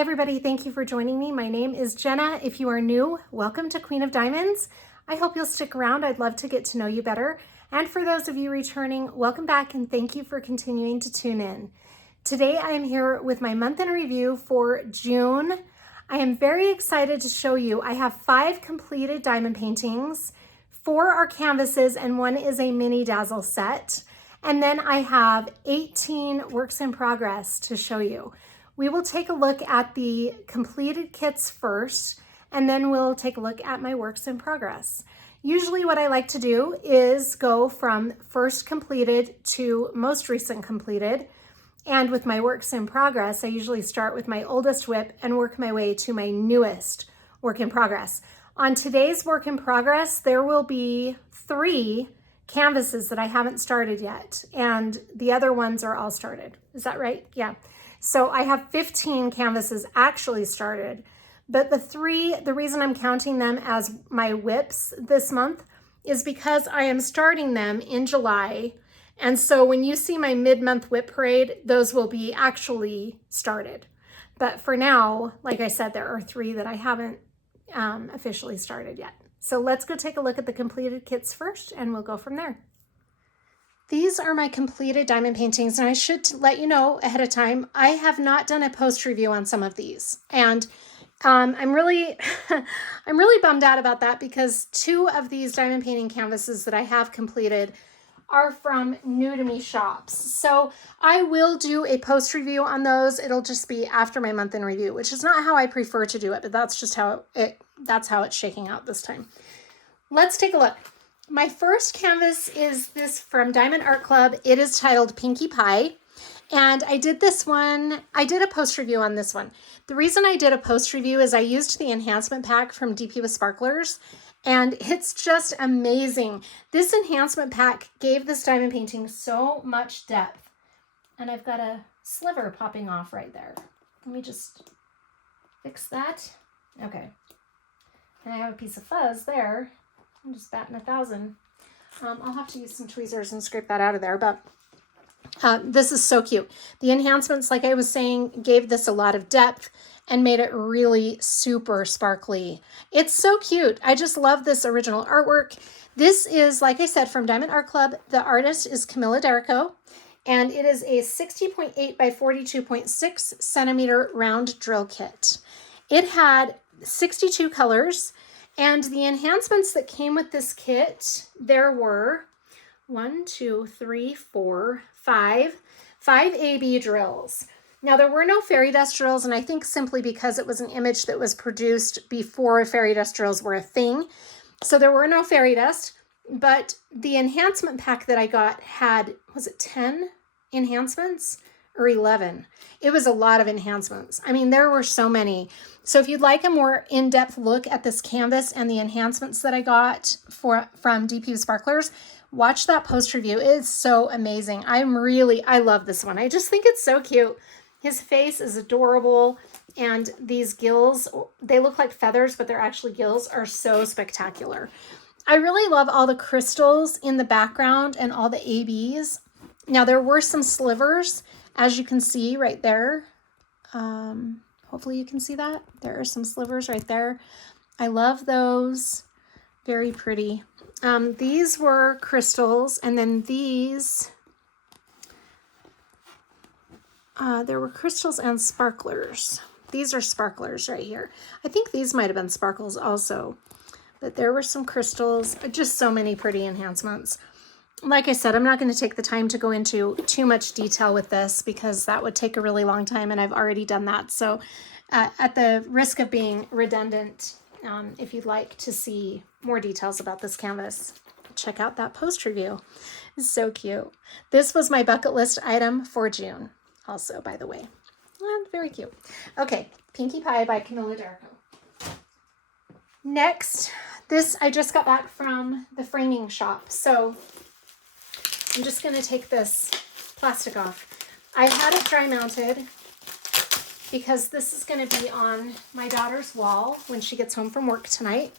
everybody, thank you for joining me. My name is Jenna. If you are new, welcome to Queen of Diamonds. I hope you'll stick around. I'd love to get to know you better. And for those of you returning, welcome back and thank you for continuing to tune in. Today I am here with my month in review for June. I am very excited to show you. I have 5 completed diamond paintings, 4 are canvases, and 1 is a mini dazzle set. And then I have 18 works in progress to show you. We will take a look at the completed kits first, and then we'll take a look at my works in progress. Usually what I like to do is go from first completed to most recent completed. And with my works in progress, I usually start with my oldest WIP and work my way to my newest work in progress. On today's work in progress, there will be 3 canvases that I haven't started yet, and the other ones are all started. Is that right? Yeah. So I have 15 canvases actually started, but the reason I'm counting them as my WIPs this month is because I am starting them in July. And so when you see my mid-month WIP parade, those will be actually started. But for now, like I said, there are 3 that I haven't officially started yet. So let's go take a look at the completed kits first, and we'll go from there. These are my completed diamond paintings, and I should let you know ahead of time, I have not done a post review on some of these. And I'm really bummed out about that because 2 of these diamond painting canvases that I have completed are from new to me shops. So I will do a post review on those. It'll just be after my month in review, which is not how I prefer to do it, but that's just how that's how it's shaking out this time. Let's take a look. My first canvas is this from Diamond Art Club. It is titled Pinkie Pie. And I did this one, I did a post review on this one. The reason I did a post review is I used the enhancement pack from DP with Sparklers, and it's just amazing. This enhancement pack gave this diamond painting so much depth. And I've got a sliver popping off right there. Let me just fix that. Okay. And I have a piece of fuzz there. I'm just batting 1,000. I'll have to use some tweezers and scrape that out of there, but this is so cute. The enhancements, like I was saying, gave this a lot of depth and made it really super sparkly. It's so cute. I just love this original artwork. This is, like I said, from Diamond Art Club. The artist is Camilla D'Erico, and it is a 60.8 by 42.6 centimeter round drill kit. It had 62 colors. And the enhancements that came with this kit, there were 5 AB drills. Now there were no fairy dust drills, and I think simply because it was an image that was produced before fairy dust drills were a thing. So there were no fairy dust, but the enhancement pack that I got had, was it 10 enhancements or 11? It was a lot of enhancements. I mean, there were so many. So if you'd like a more in-depth look at this canvas and the enhancements that I got from DP Sparklers, watch that post review. It is so amazing. I love this one. I just think it's so cute. His face is adorable, and these gills, they look like feathers, but they're actually gills, are so spectacular. I really love all the crystals in the background and all the ABs. Now there were some slivers, as you can see right there. Hopefully you can see that. There are some slivers right there. I love those. Very pretty. These were crystals, and then these, there were crystals and sparklers. These are sparklers right here. I think these might have been sparkles also, but there were some crystals. Just so many pretty enhancements. Like I said, I'm not going to take the time to go into too much detail with this because that would take a really long time, and I've already done that. So at the risk of being redundant, if you'd like to see more details about this canvas, check out that post review. It's so cute. This was my bucket list item for June also, by the way. Very cute. Okay, Pinkie Pie by Camilla D'Erico. Next, this I just got back from the framing shop. So I'm just going to take this plastic off. I had it dry mounted because this is going to be on my daughter's wall when she gets home from work tonight.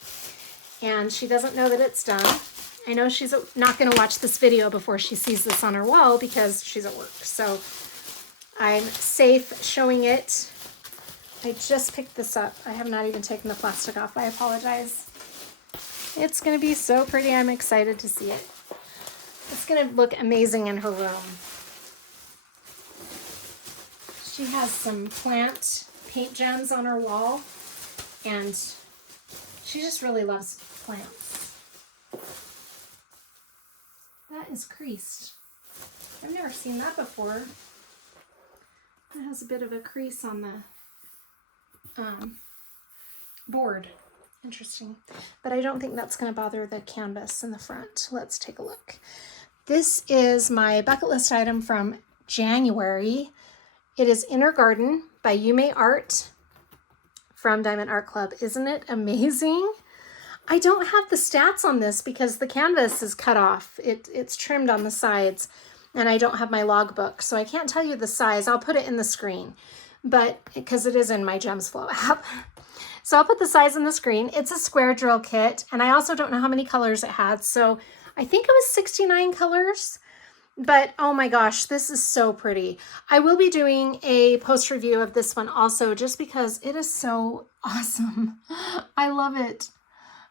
And she doesn't know that it's done. I know she's not going to watch this video before she sees this on her wall because she's at work. So I'm safe showing it I just picked this up. I have not even taken the plastic off. I apologize. It's going to be so pretty. I'm excited to see it. It's going to look amazing in her room. She has some plant paint gems on her wall, and she just really loves plants. That is creased. I've never seen that before. It has a bit of a crease on the board. Interesting. But I don't think that's going to bother the canvas in the front. Let's take a look. This is my bucket list item from January. It is Inner Garden by Yume Art from Diamond Art Club. Isn't it amazing? I don't have the stats on this because the canvas is cut off. It's trimmed on the sides, and I don't have my logbook, so I can't tell you the size. I'll put it in the screen, but because it is in my Gems Flow app. So I'll put the size on the screen. It's a square drill kit, and I also don't know how many colors it had, so I think it was 69 colors. But oh my gosh, this is so pretty. I will be doing a post review of this one also, just because it is so awesome. I love it.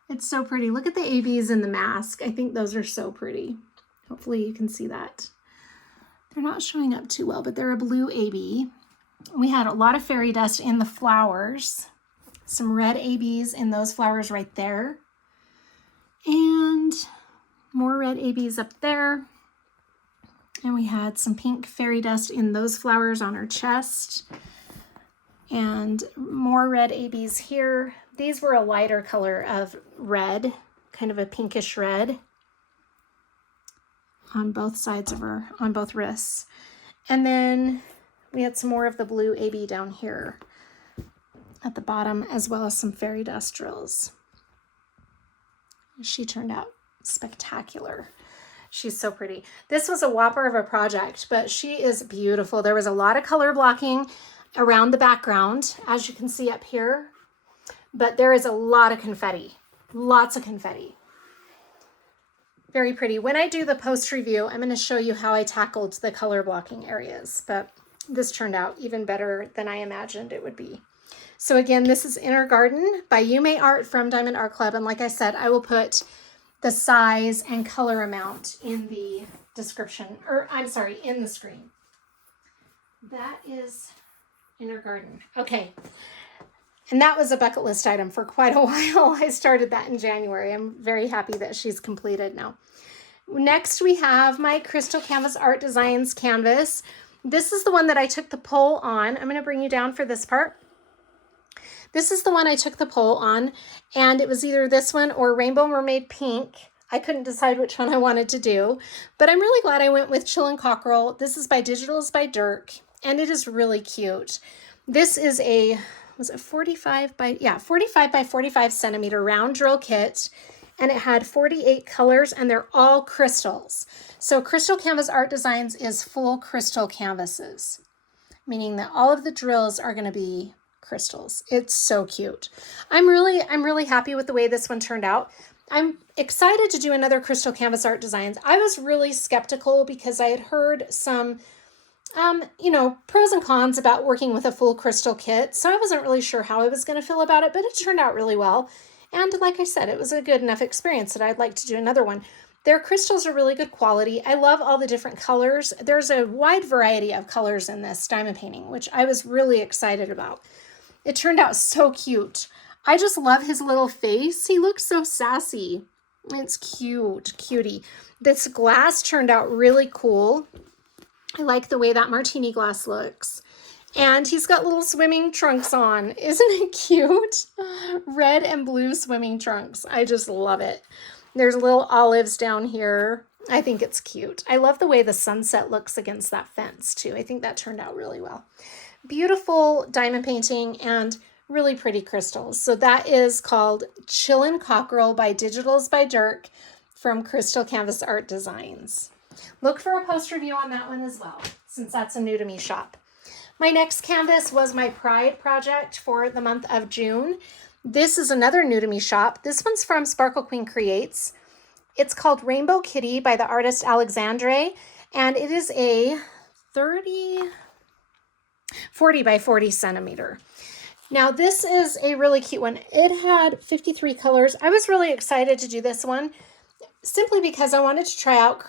It's so pretty. Look at the ABs in the mask. I think those are so pretty. Hopefully you can see that. They're not showing up too well, but they're a blue AB. We had a lot of fairy dust in the flowers. Some red ABs in those flowers right there. And more red ABs up there. And we had some pink fairy dust in those flowers on her chest. And more red ABs here. These were a lighter color of red, kind of a pinkish red on both sides of her, on both wrists. And then we had some more of the blue AB down here at the bottom, as well as some fairy dust drills. She turned out spectacular. She's so pretty. This was a whopper of a project, but she is beautiful. There was a lot of color blocking around the background, as you can see up here, but there is a lot of confetti, lots of confetti. Very pretty. When I do the post review, I'm going to show you how I tackled the color blocking areas, but this turned out even better than I imagined it would be. So again, this is Inner Garden by Yume Art from Diamond Art Club. And like I said, I will put the size and color amount in the description, or I'm sorry, in the screen. That is Inner Garden. Okay. And that was a bucket list item for quite a while. I started that in January. I'm very happy that she's completed now. Next, we have my Crystal Canvas Art Designs canvas. This is the one that I took the poll on. I'm going to bring you down for this part. This is the one I took the poll on, and it was either this one or Rainbow Mermaid Pink. I couldn't decide which one I wanted to do, but I'm really glad I went with Chillin' Cockerel. This is by Digitals by Dirk, and it is really cute. This is a, was it 45 by 45 centimeter round drill kit, and it had 48 colors, and they're all crystals. So Crystal Canvas Art Designs is full crystal canvases, meaning that all of the drills are going to be crystals. It's so cute. I'm really happy with the way this one turned out. I'm excited to do another Crystal Canvas Art Designs. I was really skeptical because I had heard some pros and cons about working with a full crystal kit. So I wasn't really sure how I was going to feel about it, but it turned out really well. And like I said, it was a good enough experience that I'd like to do another one. Their crystals are really good quality. I love all the different colors. There's a wide variety of colors in this diamond painting, which I was really excited about. It turned out so cute. I just love his little face. He looks so sassy. It's cute, cutie. This glass turned out really cool. I like the way that martini glass looks. And he's got little swimming trunks on. Isn't it cute? Red and blue swimming trunks. I just love it. There's little olives down here. I think it's cute. I love the way the sunset looks against that fence too. I think that turned out really well. Beautiful diamond painting and really pretty crystals. So that is called Chillin' Cockerel by Digitals by Dirk from Crystal Canvas Art Designs. Look for a post review on that one as well, since that's a new to me shop. My next canvas was my Pride project for the month of June. This is another new to me shop. This one's from Sparkle Queen Creates. It's called Rainbow Kitty by the artist Alexandre, and it is a 40 by 40 centimeter. Now this is a really cute one. It had 53 colors. I was really excited to do this one simply because I wanted to try out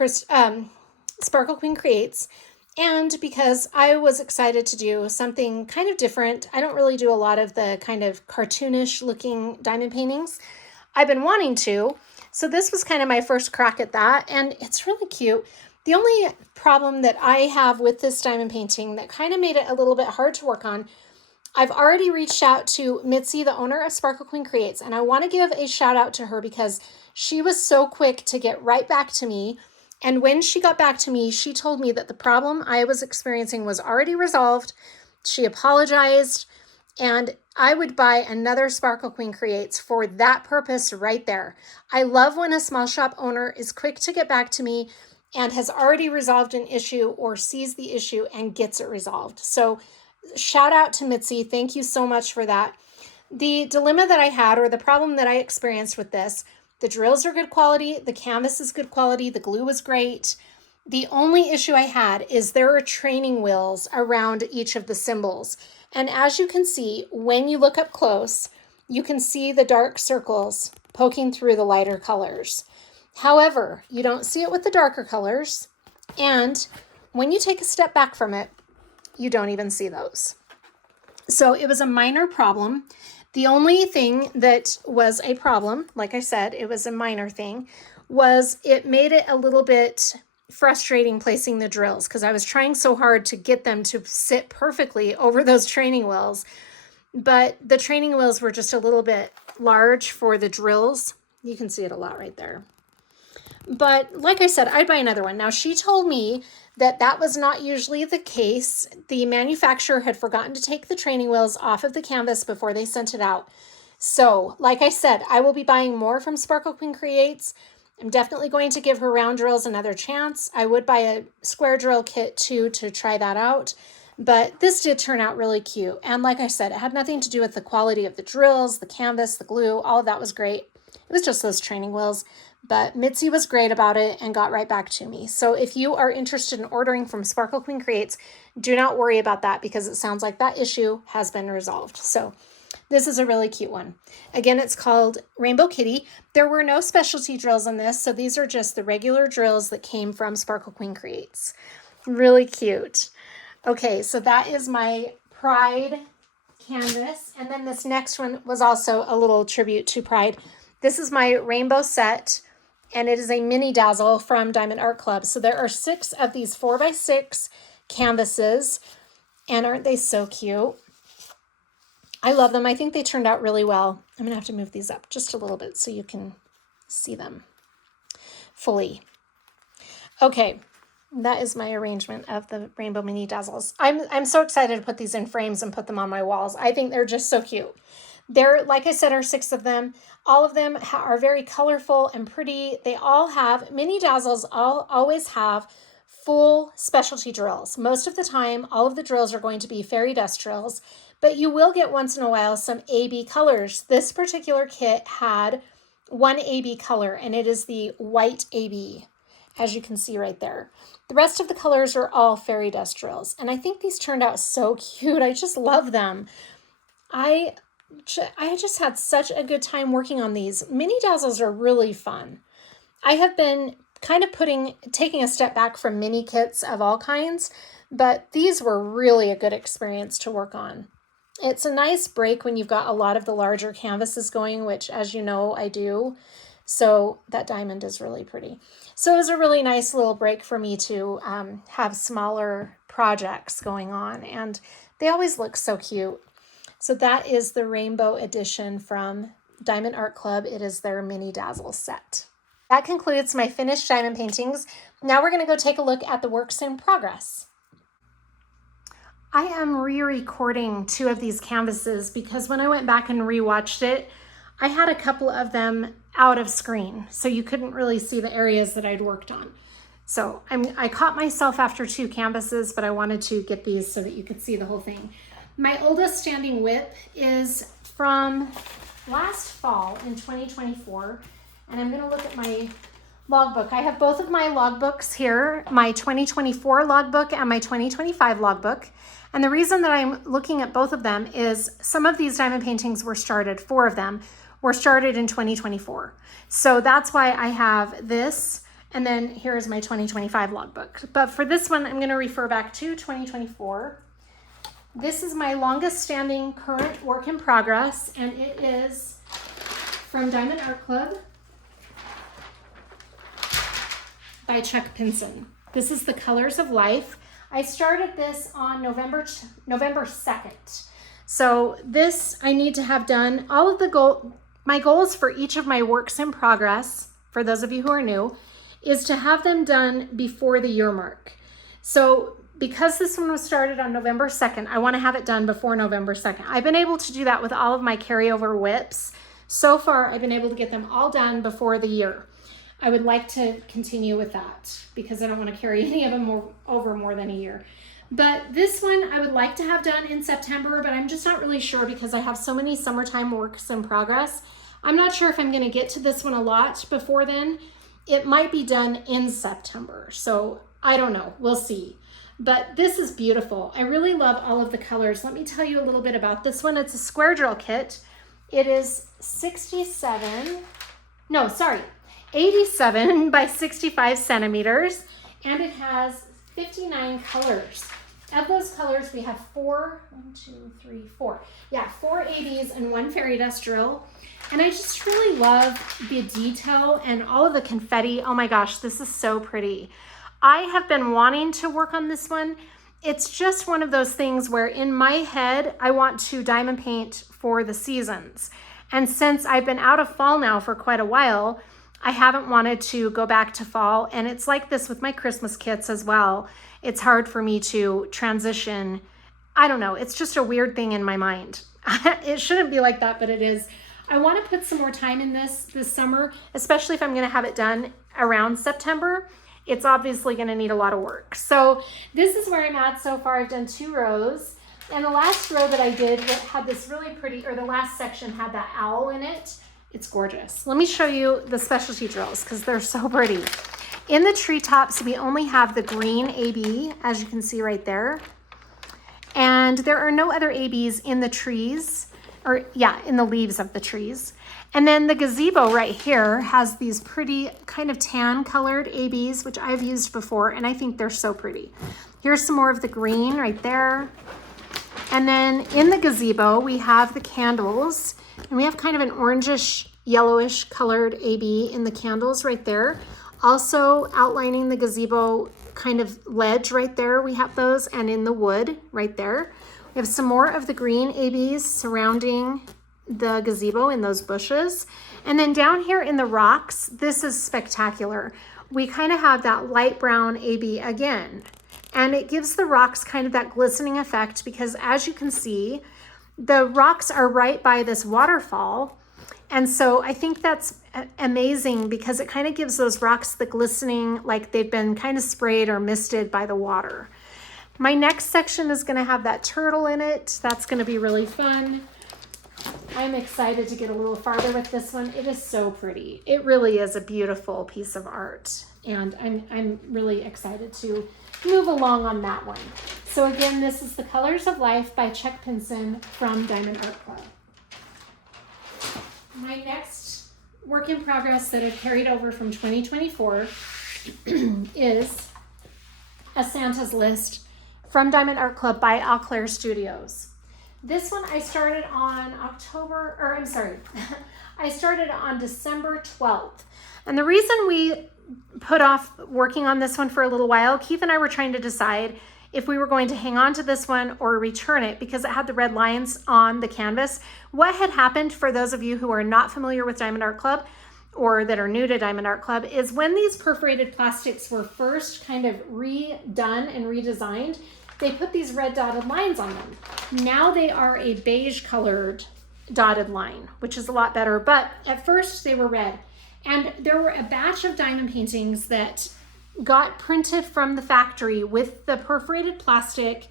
Sparkle Queen Creates, and because I was excited to do something kind of different. I don't really do a lot of the kind of cartoonish looking diamond paintings. I've been wanting to, so this was kind of my first crack at that, and it's really cute. The only problem that I have with this diamond painting that kind of made it a little bit hard to work on, I've already reached out to Mitzi, the owner of Sparkle Queen Creates, and I want to give a shout out to her because she was so quick to get right back to me. And when she got back to me, she told me that the problem I was experiencing was already resolved. She apologized, and I would buy another Sparkle Queen Creates for that purpose right there. I love when a small shop owner is quick to get back to me and has already resolved an issue or sees the issue and gets it resolved. So shout out to Mitzi. Thank you so much for that. The dilemma that I had, or the problem that I experienced with this, the drills are good quality, the canvas is good quality, the glue was great. The only issue I had is there are training wheels around each of the symbols. And as you can see, when you look up close, you can see the dark circles poking through the lighter colors. However, you don't see it with the darker colors. And when you take a step back from it, you don't even see those. So it was a minor problem. The only thing that was a problem, like I said, it was a minor thing, was it made it a little bit frustrating placing the drills because I was trying so hard to get them to sit perfectly over those training wheels. But the training wheels were just a little bit large for the drills. You can see it a lot right there. But like I said, I'd buy another one. Now, she told me that that was not usually the case. The manufacturer had forgotten to take the training wheels off of the canvas before they sent it out. So, like I said, I will be buying more from Sparkle Queen Creates. I'm definitely going to give her round drills another chance. I would buy a square drill kit too to try that out. But this did turn out really cute. And like I said, it had nothing to do with the quality of the drills, the canvas, the glue, all of that was great. It was just those training wheels. But Mitzi was great about it and got right back to me. So if you are interested in ordering from Sparkle Queen Creates, do not worry about that because it sounds like that issue has been resolved. So this is a really cute one. Again, it's called Rainbow Kitty. There were no specialty drills in this, so these are just the regular drills that came from Sparkle Queen Creates. Really cute. Okay, so that is my Pride canvas. And then this next one was also a little tribute to Pride. This is my rainbow set, and it is a Mini Dazzle from Diamond Art Club. So there are 6 of these 4x6 canvases, and aren't they so cute? I love them. I think they turned out really well. I'm going to have to move these up just a little bit so you can see them fully. Okay, that is my arrangement of the Rainbow Mini Dazzles. I'm so excited to put these in frames and put them on my walls. I think they're just so cute. There, like I said, are 6 of them. All of them are very colorful and pretty. They all have, Mini Dazzles always have full specialty drills. Most of the time, all of the drills are going to be fairy dust drills, but you will get once in a while some AB colors. This particular kit had one AB color, and it is the white AB, as you can see right there. The rest of the colors are all fairy dust drills, and I think these turned out so cute. I just love them. I just had such a good time working on these. Mini Dazzles are really fun. I have been kind of taking a step back from mini kits of all kinds, but these were really a good experience to work on. It's a nice break when you've got a lot of the larger canvases going, which, as you know, I do. So that diamond is really pretty. So it was a really nice little break for me to have smaller projects going on, and they always look so cute. So that is the rainbow edition from Diamond Art Club. It is their Mini Dazzle set. That concludes my finished diamond paintings. Now we're going to go take a look at the works in progress. I am re-recording 2 of these canvases because when I went back and rewatched it, I had a couple of them out of screen, so you couldn't really see the areas that I'd worked on. So I caught myself after 2 canvases, but I wanted to get these so that you could see the whole thing. My oldest standing whip is from last fall in 2024, and I'm going to look at my logbook. I have both of my logbooks here, my 2024 logbook and my 2025 logbook. And the reason that I'm looking at both of them is some of these diamond paintings were started, 4 of them were started in 2024. So that's why I have this. And then here's my 2025 logbook. But for this one, I'm going to refer back to 2024. This is my longest standing current work in progress, and it is from Diamond Art Club by Chuck Pinson. This is the Colors of Life. I started this on November 2nd. So this I need to have done. All of the my goals for each of my works in progress, for those of you who are new, is to have them done before the year mark. So because this one was started on November 2nd, I want to have it done before November 2nd. I've been able to do that with all of my carryover whips. So far, I've been able to get them all done before the year. I would like to continue with that because I don't want to carry any of them over more than a year. But this one I would like to have done in September, but I'm just not really sure because I have so many summertime works in progress. I'm not sure if I'm going to get to this one a lot before then. It might be done in September, so I don't know. We'll see. But this is beautiful. I really love all of the colors. Let me tell you a little bit about this one. It's a square drill kit. It is 87 by 65 centimeters, and it has 59 colors. Of those colors, we have 4 ABs and 1 fairy dust drill. And I just really love the detail and all of the confetti. Oh my gosh, this is so pretty. I have been wanting to work on this one. It's just one of those things where in my head, I want to diamond paint for the seasons. And since I've been out of fall now for quite a while, I haven't wanted to go back to fall. And it's like this with my Christmas kits as well. It's hard for me to transition. I don't know. It's just a weird thing in my mind. It shouldn't be like that, but it is. I want to put some more time in this summer, especially if I'm going to have it done around September. It's obviously going to need a lot of work. So this is where I'm at so far. I've done 2 rows. And the last row that I did had this really pretty, or the last section had that owl in it. It's gorgeous. Let me show you the specialty drills because they're so pretty. In the treetops, we only have the green AB, as you can see right there. And there are no other ABs in the trees, in the leaves of the trees. And then the gazebo right here has these pretty kind of tan colored ABs, which I've used before, and I think they're so pretty. Here's some more of the green right there. And then in the gazebo, we have the candles, and we have kind of an orangish, yellowish colored AB in the candles right there. Also outlining the gazebo kind of ledge right there, we have those, and in the wood right there. We have some more of the green ABs surrounding the gazebo in those bushes. And then down here in the rocks, this is spectacular. We kind of have that light brown AB again. And it gives the rocks kind of that glistening effect because as you can see, the rocks are right by this waterfall. And so I think that's amazing because it kind of gives those rocks the glistening like they've been kind of sprayed or misted by the water. My next section is going to have that turtle in it. That's going to be really fun. I'm excited to get a little farther with this one. It is so pretty. It really is a beautiful piece of art. And I'm really excited to move along on that one. So again, this is The Colors of Life by Chuck Pinson from Diamond Art Club. My next work in progress that I've carried over from 2024 is a Santa's List from Diamond Art Club by Eau Claire Studios. This one I started on I started on December 12th. And the reason we put off working on this one for a little while, Keith and I were trying to decide if we were going to hang on to this one or return it because it had the red lines on the canvas. What had happened, for those of you who are not familiar with Diamond Art Club or that are new to Diamond Art Club, is when these perforated plastics were first kind of redone and redesigned, they put these red dotted lines on them. Now they are a beige colored dotted line, which is a lot better, but at first they were red. And there were a batch of diamond paintings that got printed from the factory with the perforated plastic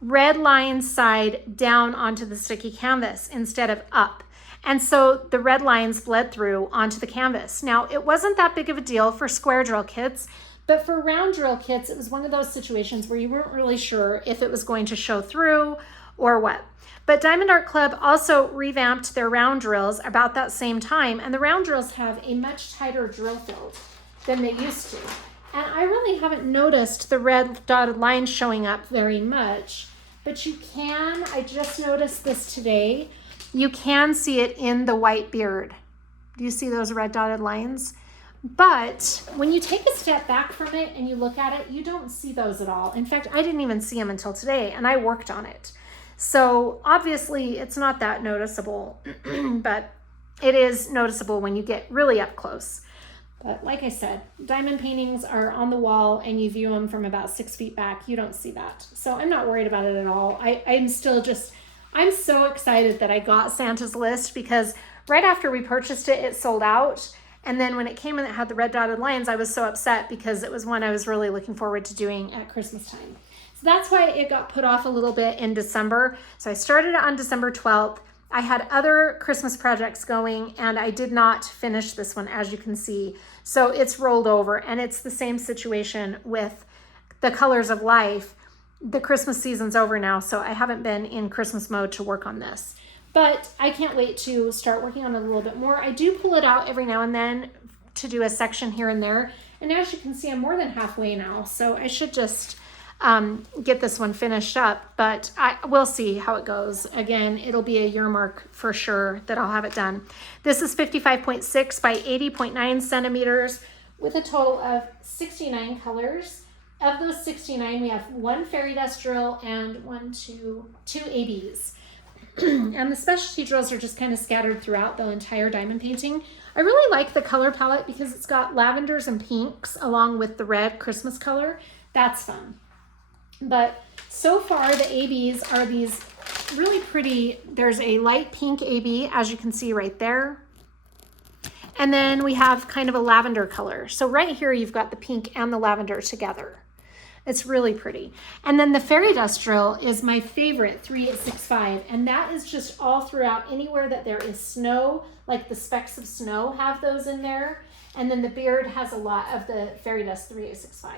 red line side down onto the sticky canvas instead of up. And so the red lines bled through onto the canvas. Now, it wasn't that big of a deal for square drill kits, but for round drill kits, it was one of those situations where you weren't really sure if it was going to show through or what. But Diamond Art Club also revamped their round drills about that same time, and the round drills have a much tighter drill field than they used to. And I really haven't noticed the red dotted lines showing up very much, but you can, I just noticed this today, you can see it in the white beard. Do you see those red dotted lines? But when you take a step back from it and you look at it, you don't see those at all. In fact, I didn't even see them until today, and I worked on it. So obviously it's not that noticeable, but it is noticeable when you get really up close. But like I said, diamond paintings are on the wall and you view them from about 6 feet back. You don't see that. So I'm not worried about it at all. I'm so excited that I got Santa's List, because right after we purchased it, it sold out. And then when it came and it had the red dotted lines, I was so upset because it was one I was really looking forward to doing at Christmas time. So that's why it got put off a little bit in December. So I started it on December 12th. I had other Christmas projects going and I did not finish this one, as you can see. So it's rolled over, and it's the same situation with the Colors of Life. The Christmas season's over now, so I haven't been in Christmas mode to work on this. But I can't wait to start working on it a little bit more. I do pull it out every now and then to do a section here and there. And as you can see, I'm more than halfway now. So I should just get this one finished up, but we'll see how it goes. Again, it'll be a year mark for sure that I'll have it done. This is 55.6 by 80.9 centimeters with a total of 69 colors. Of those 69, we have 1 fairy dust drill and two ABs. And the specialty drills are just kind of scattered throughout the entire diamond painting. I really like the color palette because it's got lavenders and pinks along with the red Christmas color. That's fun. But so far the ABs are these really pretty. There's a light pink AB, as you can see right there. And then we have kind of a lavender color. So right here you've got the pink and the lavender together. It's really pretty. And then the fairy dust drill is my favorite, 3865, and that is just all throughout. Anywhere that there is snow, like the specks of snow have those in there. And then the beard has a lot of the fairy dust 3865.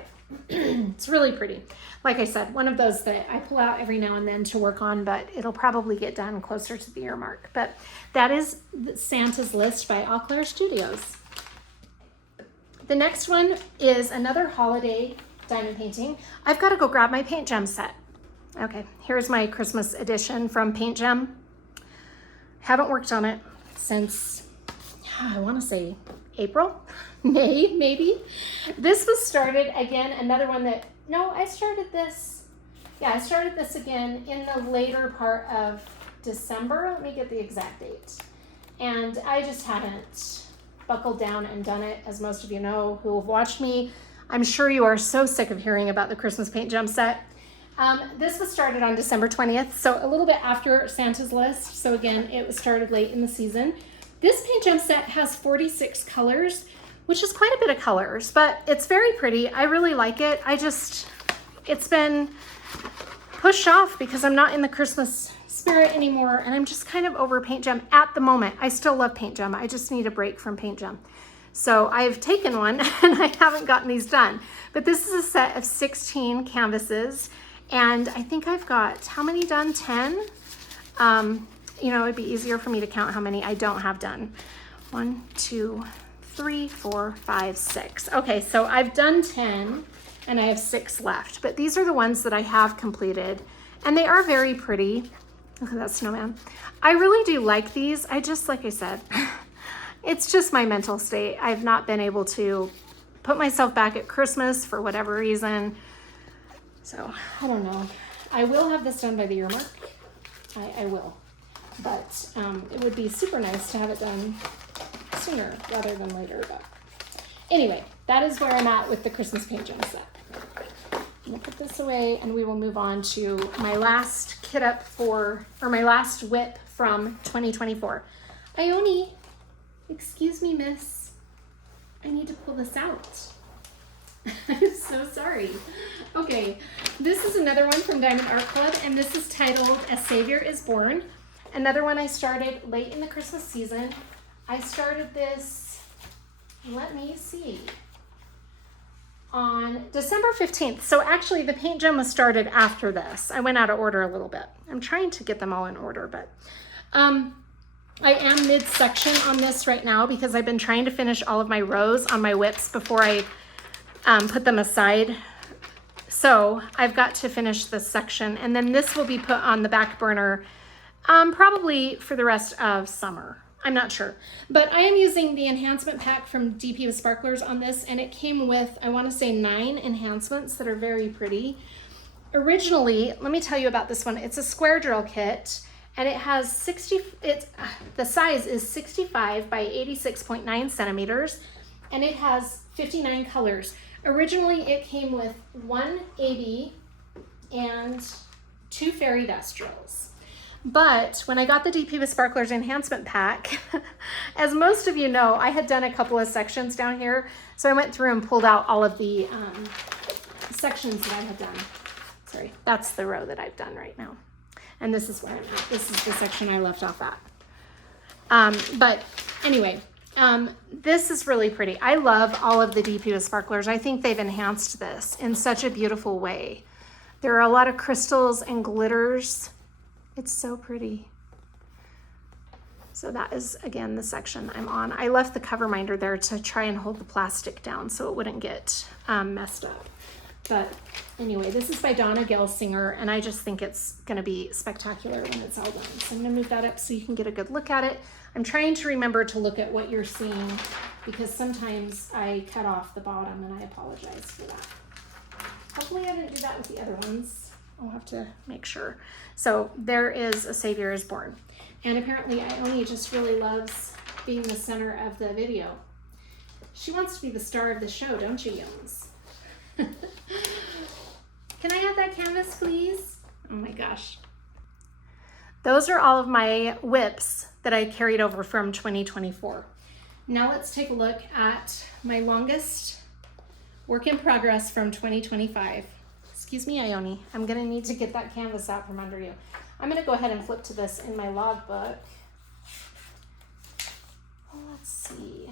It's really pretty. Like I said, one of those that I pull out every now and then to work on, but it'll probably get done closer to the year mark. But that is Santa's List by Eau Claire Studios. The next one is another holiday diamond painting. I've got to go grab my Paintgem set. Okay, here's my Christmas edition from Paintgem. Haven't worked on it since, I want to say April, May, maybe. This was started again, another one that, no, I started this again in the later part of December. Let me get the exact date. And I just hadn't buckled down and done it, as most of you know who have watched me. I'm sure you are so sick of hearing about the Christmas Paintgem set. This was started on December 20th, so a little bit after Santa's List. So again, it was started late in the season. This Paintgem set has 46 colors, which is quite a bit of colors, but it's very pretty. I really like it. It's been pushed off because I'm not in the Christmas spirit anymore, and I'm just kind of over Paintgem at the moment. I still love Paintgem. I just need a break from Paintgem. So I've taken one and I haven't gotten these done. But this is a set of 16 canvases, and I think I've got, how many done? 10? You know, it'd be easier for me to count how many I don't have done. 1, 2, 3, 4, 5, 6. Okay, so I've done 10 and I have 6 left, but these are the ones that I have completed, and they are very pretty. Look at that snowman. I really do like these. like I said, it's just my mental state. I've not been able to put myself back at Christmas for whatever reason. So I don't know. I will have this done by the year mark. I will. But it would be super nice to have it done sooner rather than later. But anyway, that is where I'm at with the Christmas Paintgem set. I'm gonna put this away and we will move on to my last kit up my last whip from 2024. Ione, excuse me, miss. I need to pull this out. I'm so sorry. Okay, this is another one from Diamond Art Club, and this is titled A Savior is Born. another one I started late in the Christmas season. I started this, let me see, on December 15th. So actually the Paintgem was started after this. I went out of order a little bit. I'm trying to get them all in order, but I am mid-section on this right now because I've been trying to finish all of my rows on my whips before I put them aside. So I've got to finish this section, and then this will be put on the back burner probably for the rest of summer. I'm not sure, but I am using the enhancement pack from DP with Sparklers on this, and it came with, I want to say 9 enhancements that are very pretty. Originally, let me tell you about this one. It's a square drill kit, and it has the size is 65 by 86.9 centimeters, and it has 59 colors. Originally, it came with 1 AB and 2 fairy dust drills. But when I got the DP with Sparklers enhancement pack, as most of you know, I had done a couple of sections down here. So I went through and pulled out all of the sections that I had done. Sorry, that's the row that I've done right now. And this is where I'm at. This is the section I left off at. But anyway, this is really pretty. I love all of the DP with Sparklers. I think they've enhanced this in such a beautiful way. There are a lot of crystals and glitters. It's so pretty. So that is, again, the section I'm on. I left the cover minder there to try and hold the plastic down so it wouldn't get messed up. But anyway, this is by Donna Gelsinger, and I just think it's gonna be spectacular when it's all done. So I'm gonna move that up so you can get a good look at it. I'm trying to remember to look at what you're seeing because sometimes I cut off the bottom, and I apologize for that. Hopefully I didn't do that with the other ones. I'll have to make sure. So there is A Savior is Born. And apparently Ione just really loves being the center of the video. She wants to be the star of the show, don't you, Jones? Can I have that canvas, please? Oh my gosh. Those are all of my whips that I carried over from 2024. Now let's take a look at my longest work in progress from 2025. Excuse me, Ione. I'm gonna need to get that canvas out from under you. I'm gonna go ahead and flip to this in my logbook. Let's see.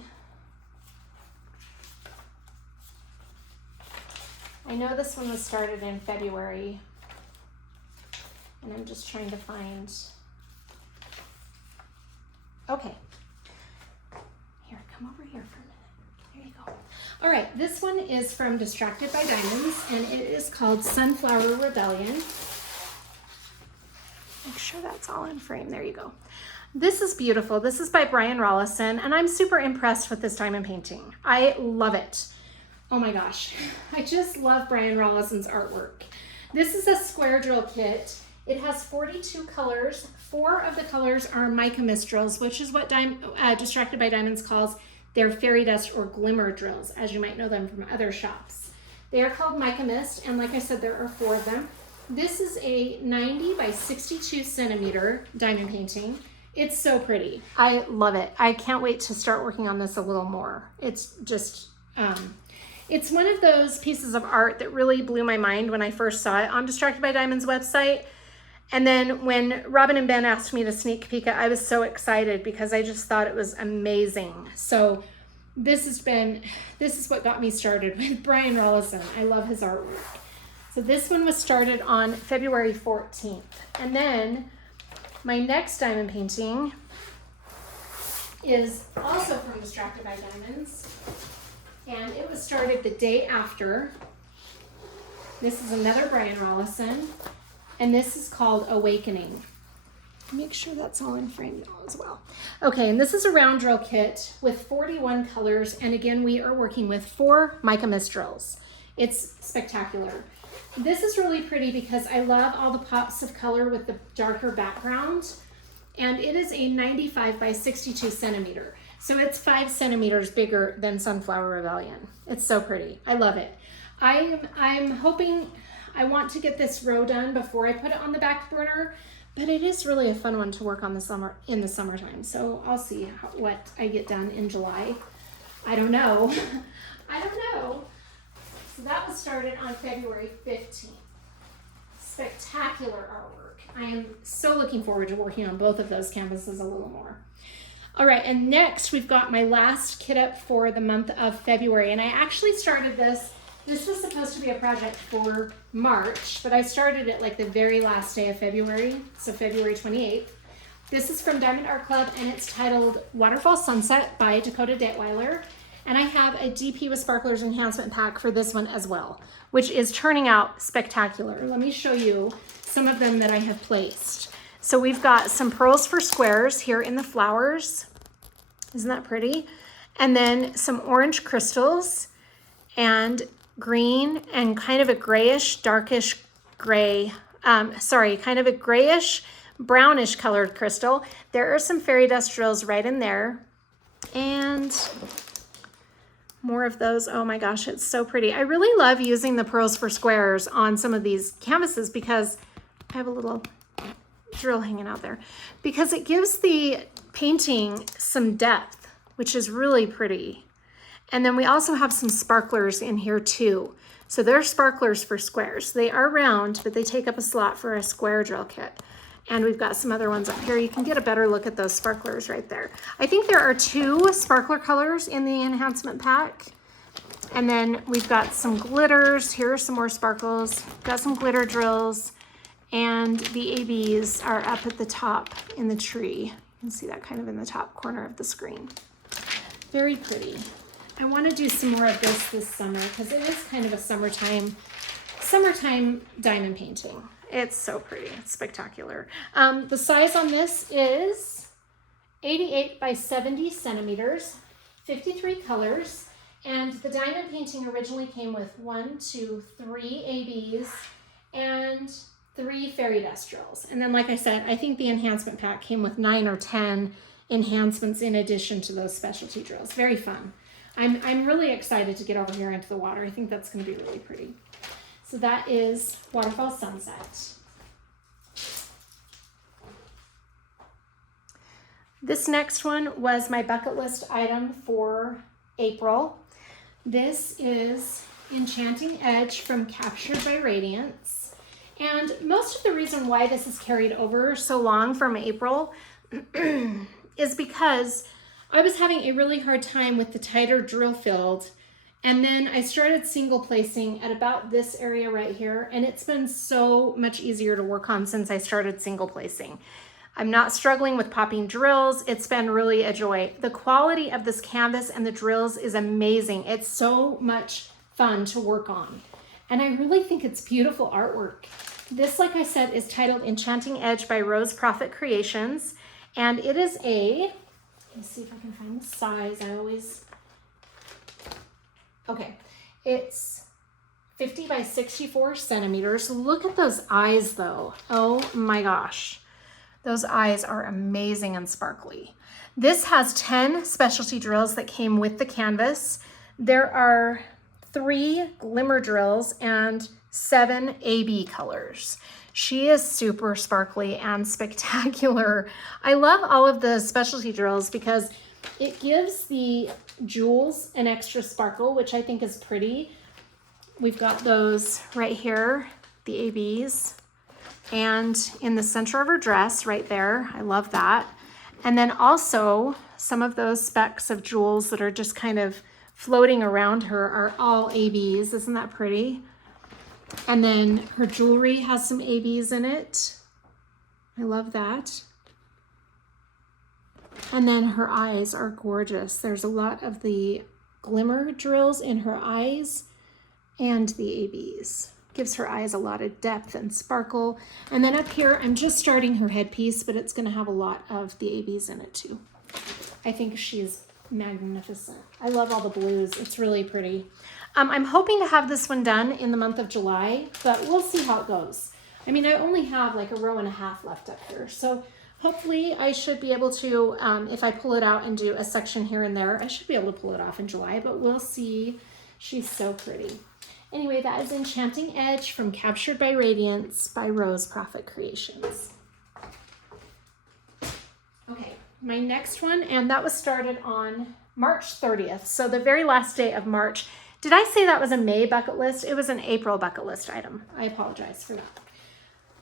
I know this one was started in February, and I'm just trying to find, okay. Here, come over here for a minute. There you go. All right, this one is from Distracted by Diamonds, and it is called Sunflower Rebellion. Make sure that's all in frame. There you go. This is beautiful. This is by Brian Rollison, and I'm super impressed with this diamond painting. I love it. Oh my gosh, I just love Brian Rollison's artwork. This is a square drill kit. It has 42 colors. 4 of the colors are mica mist drills, which is what Distracted by Diamonds calls their fairy dust or glimmer drills, as you might know them from other shops. They are called mica mist, and like I said, there are 4 of them. This is a 90 by 62 centimeter diamond painting. It's so pretty. I love it. I can't wait to start working on this a little more. It's just, it's one of those pieces of art that really blew my mind when I first saw it on Distracted by Diamonds website. And then when Robin and Ben asked me to sneak peek it, I was so excited because I just thought it was amazing. So this is what got me started with Brian Rollison. I love his artwork. So this one was started on February 14th. And then my next diamond painting is also from Distracted by Diamonds. And it was started the day after. This is another Brian Rollison. And this is called Awakening. Make sure that's all in frame as well. Okay, and this is a round drill kit with 41 colors. And again, we are working with 4 mica mist drills. It's spectacular. This is really pretty because I love all the pops of color with the darker background. And it is a 95 by 62 centimeter. So it's 5 centimeters bigger than Sunflower Rebellion. It's so pretty. I love it. I'm hoping, I want to get this row done before I put it on the back burner, but it is really a fun one to work on in the summertime. So I'll see what I get done in July. I don't know. I don't know. So that was started on February 15th. spectacular artwork. I am so looking forward to working on both of those canvases a little more. All right, and next we've got my last kit up for the month of February. And I actually started this. This was supposed to be a project for March, but I started it like the very last day of February, so February 28th. This is from Diamond Art Club, and it's titled Waterfall Sunset by Dakota Detweiler. And I have a DP with Sparklers enhancement pack for this one as well, which is turning out spectacular. Let me show you some of them that I have placed. So we've got some pearls for squares here in the flowers. Isn't that pretty? And then some orange crystals and green and kind of a grayish, darkish gray, kind of a grayish, brownish colored crystal. There are some fairy dust drills right in there. And more of those. Oh my gosh, it's so pretty. I really love using the pearls for squares on some of these canvases because I have a little drill hanging out there, because it gives the painting some depth, which is really pretty. And then we also have some sparklers in here too. So they're sparklers for squares. They are round, but they take up a slot for a square drill kit. And we've got some other ones up here. You can get a better look at those sparklers right there. I think there are 2 sparkler colors in the enhancement pack. And then we've got some glitters. Here are some more sparkles. Got some glitter drills. And the ABs are up at the top in the tree. You can see that kind of in the top corner of the screen. Very pretty. I want to do some more of this summer because it is kind of a summertime diamond painting. It's so pretty. It's spectacular. The size on this is 88 by 70 centimeters, 53 colors, and the diamond painting originally came with 1, 2, 3 ABs and 3 fairy dust drills. And then, like I said, I think the enhancement pack came with 9 or 10 enhancements in addition to those specialty drills. Very fun. I'm really excited to get over here into the water. I think that's going to be really pretty. So that is Waterfall Sunset. This next one was my bucket list item for April. This is Enchanting Edge from Captured by Radiance. And most of the reason why this is carried over so long from April is because I was having a really hard time with the tighter drill field. And then I started single placing at about this area right here. And it's been so much easier to work on since I started single placing. I'm not struggling with popping drills. It's been really a joy. The quality of this canvas and the drills is amazing. It's so much fun to work on. And I really think it's beautiful artwork. This, like I said, is titled Enchanting Edge by Rose Prophet Creations. And it is a, let's see if I can find the size. Okay, it's 50 by 64 centimeters. Look at those eyes though. Oh my gosh. Those eyes are amazing and sparkly. This has 10 specialty drills that came with the canvas. There are 3 glimmer drills and 7 AB colors. She is super sparkly and spectacular. I love all of the specialty drills because it gives the jewels an extra sparkle, which I think is pretty. We've got those right here, the ABs, and in the center of her dress right there. I love that. And then also some of those specks of jewels that are just kind of floating around her are all ABs. Isn't that pretty? And then her jewelry has some ABs in it. I love that. And then her eyes are gorgeous. There's a lot of the glimmer drills in her eyes and the ABs. Gives her eyes a lot of depth and sparkle. And then up here, I'm just starting her headpiece, but it's gonna have a lot of the ABs in it too. I think she's magnificent. I love all the blues. It's really pretty. I'm hoping to have this one done in the month of July, but we'll see how it goes. I mean, I only have like a row and a half left up here. So hopefully I should be able to, if I pull it out and do a section here and there, I should be able to pull it off in July, but we'll see. She's so pretty. Anyway, that is Enchanting Edge from Captured by Radiance by Rose Prophet Creations. Okay, my next one, and that was started on March 30th, so the very last day of March. Did I say that was a May bucket list? It was an April bucket list item. I apologize for that.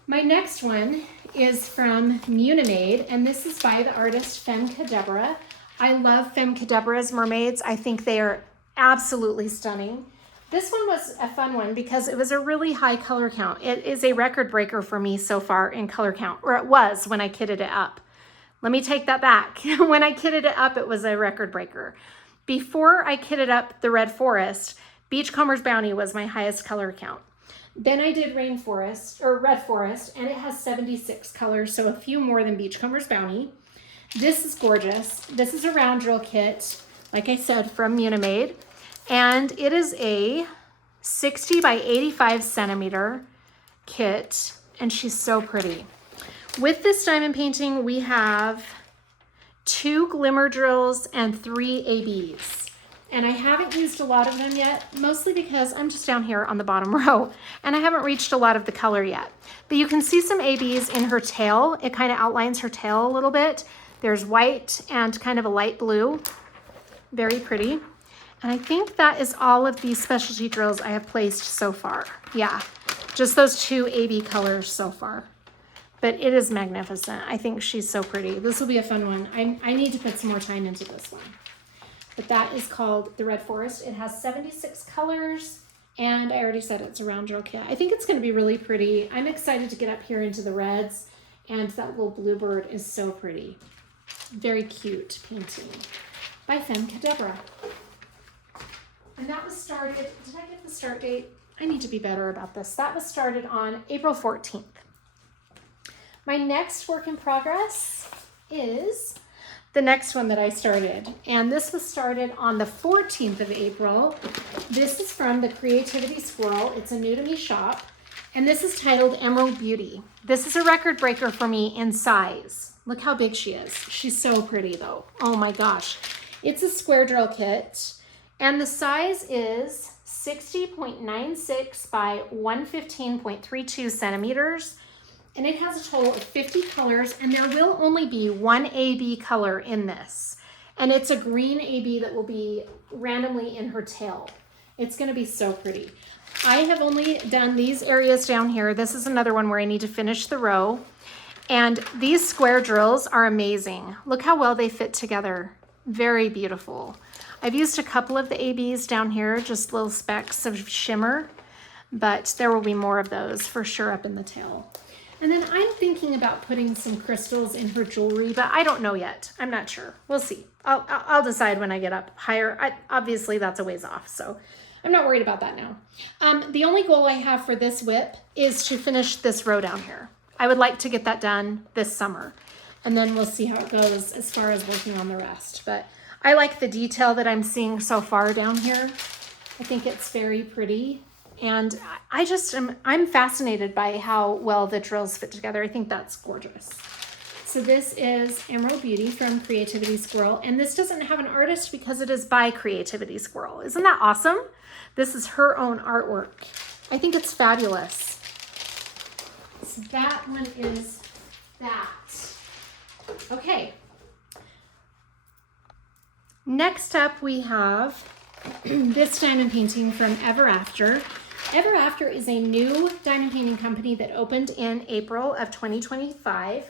My next one is from Munimade, and this is by the artist Femme Cadebra. I love Femme Cadebra's mermaids. I think they are absolutely stunning. This one was a fun one because it was a really high color count. It is a record breaker for me so far in color count, or it was when I kitted it up. Let me take that back. When I kitted it up, it was a record breaker. Before I kitted up the Red Forest, Beachcomber's Bounty was my highest color count. Then I did Rainforest, or Red Forest, and it has 76 colors, so a few more than Beachcomber's Bounty. This is gorgeous. This is a round drill kit, like I said, from Munimade. And it is a 60 by 85 centimeter kit, and she's so pretty. With this diamond painting, we have 2 glimmer drills and 3 ABs. And I haven't used a lot of them yet, mostly because I'm just down here on the bottom row, and I haven't reached a lot of the color yet. But you can see some ABs in her tail. It kind of outlines her tail a little bit. There's white and kind of a light blue. Very pretty. And I think that is all of these specialty drills I have placed so far. Yeah, just those 2 AB colors so far. But it is magnificent. I think she's so pretty. This will be a fun one. I need to put some more time into this one. But that is called the Red Forest. It has 76 colors, and I already said it's a round drill kit. I think it's going to be really pretty. I'm excited to get up here into the reds, and that little bluebird is so pretty. Very cute painting by Femme Cadebra. And that was started, did I get the start date? I need to be better about this. That was started on April 14th. My next work in progress is the next one that I started. And this was started on the 14th of April. This is from the Creativity Squirrel. It's a new to me shop. And this is titled Emerald Beauty. This is a record breaker for me in size. Look how big she is. She's so pretty though. Oh my gosh. It's a square drill kit. And the size is 60.96 by 115.32 centimeters. And it has a total of 50 colors, and there will only be 1 AB color in this. And it's a green AB that will be randomly in her tail. It's gonna be so pretty. I have only done these areas down here. This is another one where I need to finish the row. And these square drills are amazing. Look how well they fit together. Very beautiful. I've used a couple of the ABs down here, just little specks of shimmer, but there will be more of those for sure up in the tail. And then I'm thinking about putting some crystals in her jewelry, but I don't know yet. I'm not sure. We'll see. I'll decide when I get up higher. Obviously, that's a ways off, so I'm not worried about that now. The only goal I have for this whip is to finish this row down here. I would like to get that done this summer, and then we'll see how it goes as far as working on the rest. But I like the detail that I'm seeing so far down here. I think it's very pretty. And I'm fascinated by how well the drills fit together. I think that's gorgeous. So this is Emerald Beauty from Creativity Squirrel. And this doesn't have an artist because it is by Creativity Squirrel. Isn't that awesome? This is her own artwork. I think it's fabulous. So that one is that. Okay. Next up we have this diamond painting from Ever After. Ever After is a new diamond painting company that opened in April of 2025.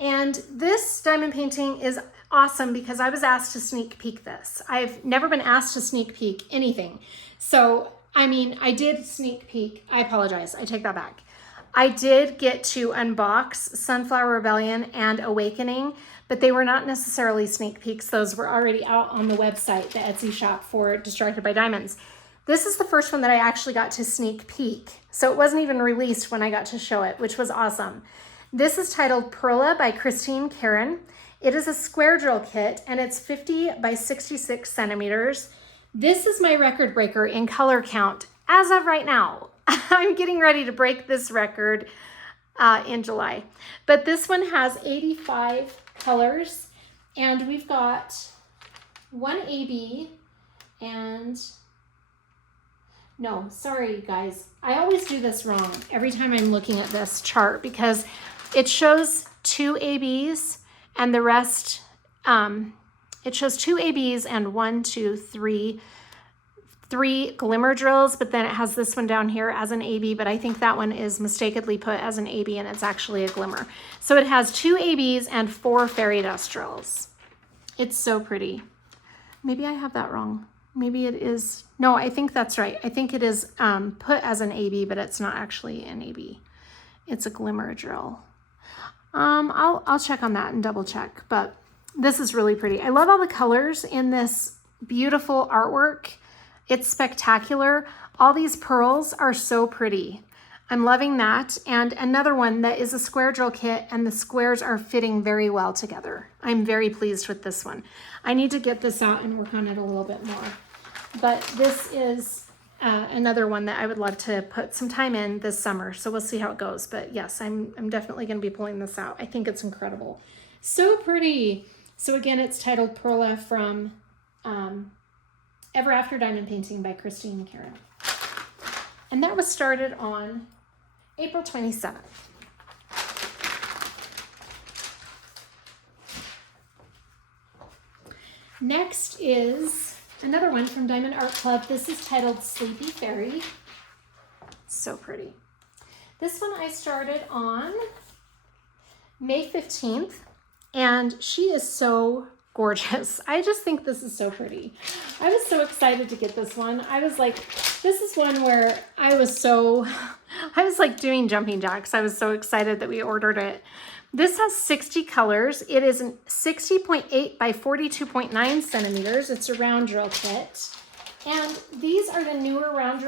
And this diamond painting is awesome because I was asked to sneak peek this. I've never been asked to sneak peek anything. So, I mean, I did sneak peek. I apologize. I take that back. I did get to unbox Sunflower Rebellion and Awakening, but they were not necessarily sneak peeks. Those were already out on the website, the Etsy shop for Distracted by Diamonds. This is the first one that I actually got to sneak peek. So it wasn't even released when I got to show it, which was awesome. This is titled Perla by Christine Karen. It is a square drill kit and it's 50 by 66 centimeters. This is my record breaker in color count as of right now. I'm getting ready to break this record in July. But this one has 85 colors and we've got 1 AB and no, sorry guys. I always do this wrong every time I'm looking at this chart because it shows 2 ABs and the rest, it shows 2 ABs and 1, 2, 3, 3 glimmer drills, but then it has this one down here as an AB, but I think that one is mistakenly put as an AB and it's actually a glimmer. So it has 2 ABs and 4 fairy dust drills. It's so pretty. Maybe I have that wrong. Maybe it is, no, I think that's right. I think it is put as an AB, but it's not actually an AB. It's a glimmer drill. I'll check on that and double check, but this is really pretty. I love all the colors in this beautiful artwork. It's spectacular. All these pearls are so pretty. I'm loving that. And another one that is a square drill kit, and the squares are fitting very well together. I'm very pleased with this one. I need to get this out and work on it a little bit more. But this is another one that I would love to put some time in this summer. So we'll see how it goes. But yes, I'm definitely going to be pulling this out. I think it's incredible. So pretty. So again, it's titled Perla from Ever After Diamond Painting by Christine Karen. And that was started on April 27th. Next is another one from Diamond Art Club. This is titled Sleepy Fairy. So pretty. This one I started on May 15th, and she is so gorgeous. I just think this is so pretty. I was so excited to get this one. I was like, this is one where I was like doing jumping jacks. I was so excited that we ordered it. This has 60 colors. It is 60.8 by 42.9 centimeters. It's a round drill kit. And these are the newer round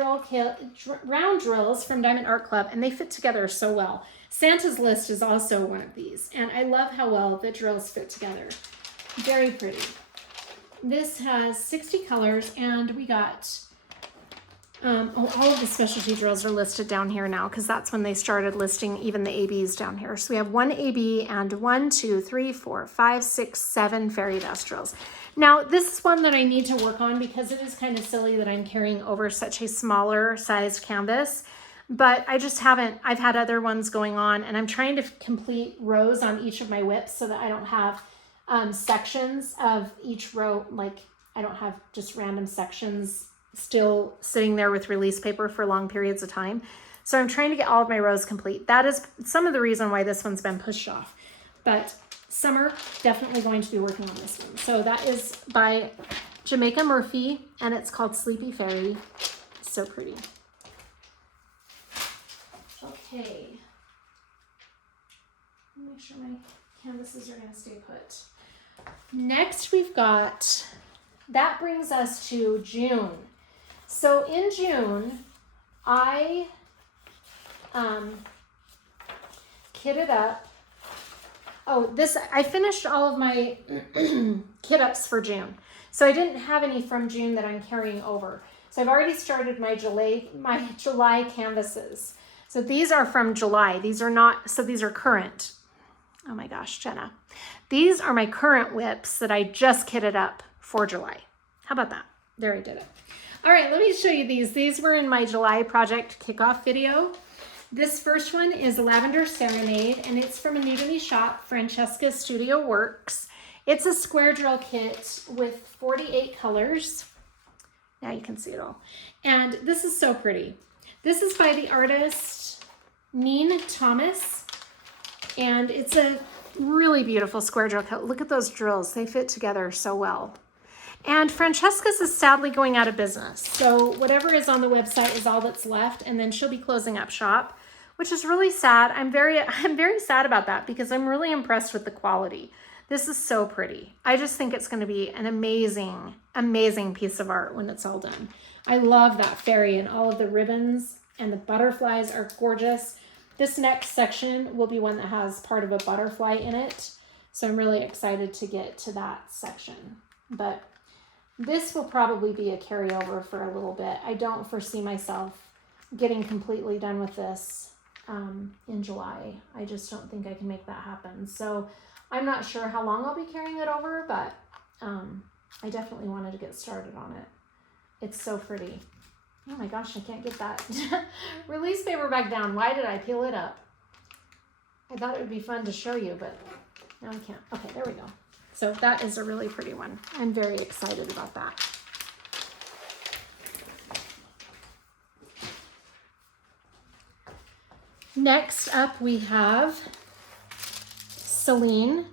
drills from Diamond Art Club, and they fit together so well. Santa's List is also one of these, and I love how well the drills fit together. Very pretty. This has 60 colors, and we got all of the specialty drills are listed down here now, because that's when they started listing even the ABs down here. So we have 1 AB and 1, 2, 3, 4, 5, 6, 7 fairy dust drills. Now this is one that I need to work on because it is kind of silly that I'm carrying over such a smaller sized canvas, but I just haven't. I've had other ones going on, and I'm trying to complete rows on each of my whips so that I don't have sections of each row. Like I don't have just random sections still sitting there with release paper for long periods of time. So I'm trying to get all of my rows complete. That is some of the reason why this one's been pushed off. But summer, definitely going to be working on this one. So that is by Jamaica Murphy, and it's called Sleepy Fairy. So pretty. Okay. Make sure my canvases are going to stay put. Next we've got, that brings us to June. So in June, I kitted up. Oh, I finished all of my kit ups for June. So I didn't have any from June that I'm carrying over. So I've already started my July canvases. So these are from July. These are not, so these are current. Oh my gosh, Jenna. These are my current whips that I just kitted up for July. How about that? There, I did it. All right, let me show you these. These were in my July project kickoff video. This first one is Lavender Serenade, and it's from a new to me shop, Francesca Studio Works. It's a square drill kit with 48 colors. Now you can see it all. And this is so pretty. This is by the artist Neen Thomas, and it's a really beautiful square drill kit. Look at those drills. They fit together so well. And Francesca's is sadly going out of business. So whatever is on the website is all that's left, and then she'll be closing up shop, which is really sad. I'm very sad about that because I'm really impressed with the quality. This is so pretty. I just think it's going to be an amazing, amazing piece of art when it's all done. I love that fairy, and all of the ribbons and the butterflies are gorgeous. This next section will be one that has part of a butterfly in it. So I'm really excited to get to that section. But this will probably be a carryover for a little bit. I don't foresee myself getting completely done with this in July. I just don't think I can make that happen. So I'm not sure how long I'll be carrying it over, but I definitely wanted to get started on it. It's so pretty. Oh my gosh, I can't get that release paper back down. Why did I peel it up? I thought it would be fun to show you, but now I can't. Okay, there we go. So that is a really pretty one. I'm very excited about that. Next up we have Celine.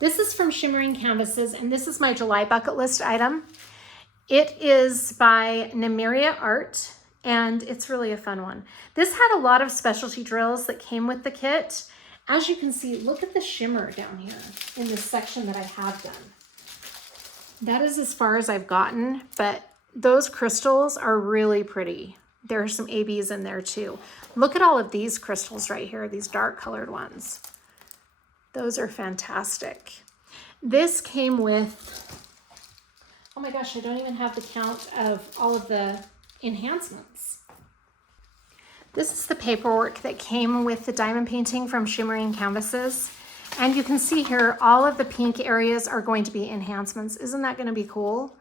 This is from Shimmering Canvases, and this is my July bucket list item. It is by Nymeria Art, and it's really a fun one. This had a lot of specialty drills that came with the kit. As you can see, look at the shimmer down here in this section that I have done. That is as far as I've gotten, but those crystals are really pretty. There are some ABs in there too. Look at all of these crystals right here, these dark colored ones. Those are fantastic. This came with, oh my gosh, I don't even have the count of all of the enhancements. This is the paperwork that came with the diamond painting from Shimmering Canvases. And you can see here, all of the pink areas are going to be enhancements. Isn't that going to be cool?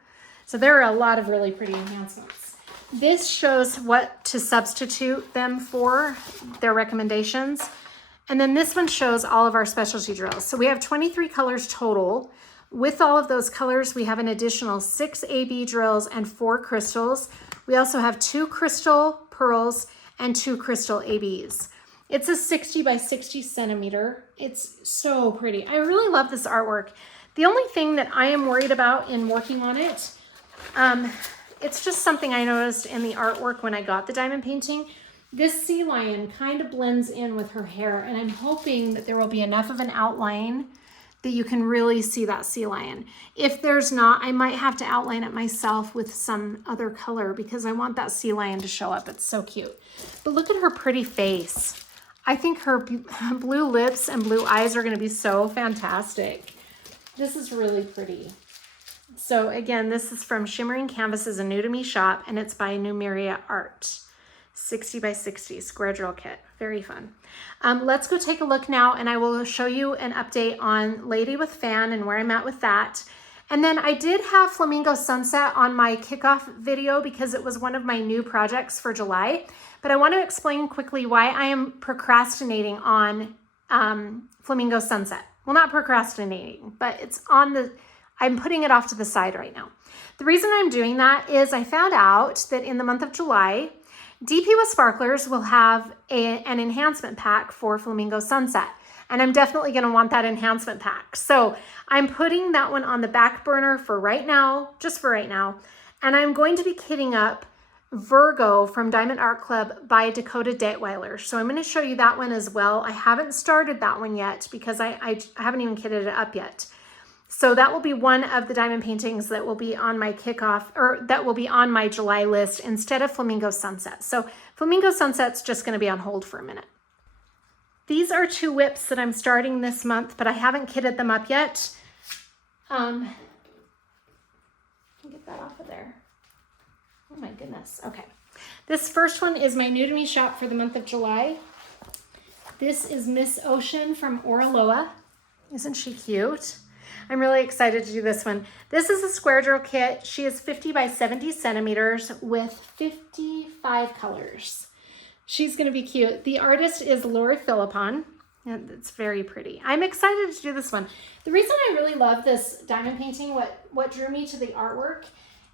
So there are a lot of really pretty enhancements. This shows what to substitute them for, their recommendations. And then this one shows all of our specialty drills. So we have 23 colors total. With all of those colors, we have an additional 6 AB drills and 4 crystals. We also have 2 crystal pearls and 2 crystal ABs. It's a 60 by 60 centimeter. It's so pretty. I really love this artwork. The only thing that I am worried about in working on it, it's just something I noticed in the artwork when I got the diamond painting. This sea lion kind of blends in with her hair, and I'm hoping that there will be enough of an outline that you can really see that sea lion. If there's not, I might have to outline it myself with some other color because I want that sea lion to show up. It's so cute. But look at her pretty face. I think her blue lips and blue eyes are going to be so fantastic. This is really pretty. So again, this is from Shimmering Canvases, a new to me shop, and it's by Nymeria Art. 60 by 60 square drill kit. Very fun. Let's go take a look now, and I will show you an update on Lady with Fan and where I'm at with that. And then I did have Flamingo Sunset on my kickoff video because it was one of my new projects for July. But I want to explain quickly why I am procrastinating on Flamingo Sunset. Well, not procrastinating, but it's on the, I'm putting it off to the side right now. The reason I'm doing that is I found out that in the month of July, DP with Sparklers will have an enhancement pack for Flamingo Sunset. And I'm definitely going to want that enhancement pack. So I'm putting that one on the back burner for right now, just for right now. And I'm going to be kitting up Virgo from Diamond Art Club by Dakota Detweiler. So I'm going to show you that one as well. I haven't started that one yet because I haven't even kitted it up yet. So that will be one of the diamond paintings that will be on my kickoff, or that will be on my July list instead of Flamingo Sunset. So Flamingo Sunset's just going to be on hold for a minute. These are 2 whips that I'm starting this month, but I haven't kitted them up yet. Get that off of there. Oh my goodness. Okay. This first one is my new to me shop for the month of July. This is Miss Ocean from Oraloa. Isn't she cute? I'm really excited to do this one. This is a square drill kit. She is 50 by 70 centimeters with 55 colors. She's going to be cute. The artist is Laura Philippon, and it's very pretty. I'm excited to do this one. The reason I really love this diamond painting, what drew me to the artwork,